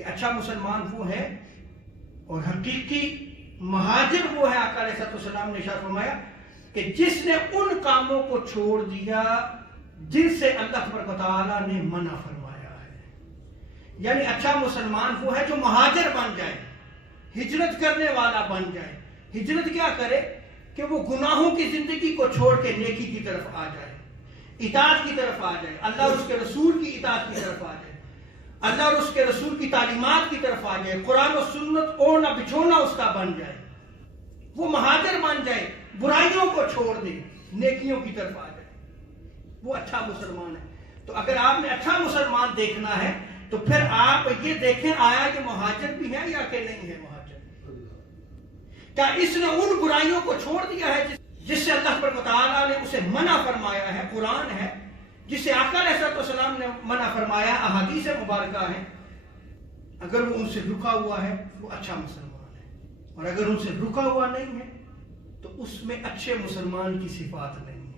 کہ اچھا مسلمان وہ ہے اور حقیقی مہاجر وہ ہے، آقا علیہ السلام نے ارشاد فرمایا کہ جس نے ان کاموں کو چھوڑ دیا جن سے اللہ تبارک و تعالیٰ نے منع فرمایا ہے۔ یعنی اچھا مسلمان وہ ہے جو مہاجر بن جائے، ہجرت کرنے والا بن جائے۔ ہجرت کیا کرے کہ وہ گناہوں کی زندگی کو چھوڑ کے نیکی کی طرف آ جائے، اطاعت کی طرف آ جائے، اللہ اور اس کے رسول کی اطاعت کی طرف آ جائے، اللہ اور اس کے رسول کی تعلیمات کی طرف آ جائے، قرآن و سنت اوڑھنا بچھونا اس کا بن جائے، وہ مہاجر بن جائے، برائیوں کو چھوڑ دے، نیکیوں کی طرف آ جائے، وہ اچھا مسلمان ہے۔ تو اگر آپ نے اچھا مسلمان دیکھنا ہے تو پھر آپ یہ دیکھیں آیا کہ مہاجر بھی ہے یا کہ نہیں ہے مہاجر، کیا اس نے ان برائیوں کو چھوڑ دیا ہے جس سے اللہ تبارک و تعالیٰ نے اسے منع فرمایا ہے، قرآن ہے، جس سے آقا علیہ السلام نے منع فرمایا، احادیث مبارکہ ہیں۔ اگر وہ ان سے رکا ہوا ہے وہ اچھا مسلمان ہے، اور اگر ان سے رکا ہوا نہیں ہے تو اس میں اچھے مسلمان کی صفات نہیں۔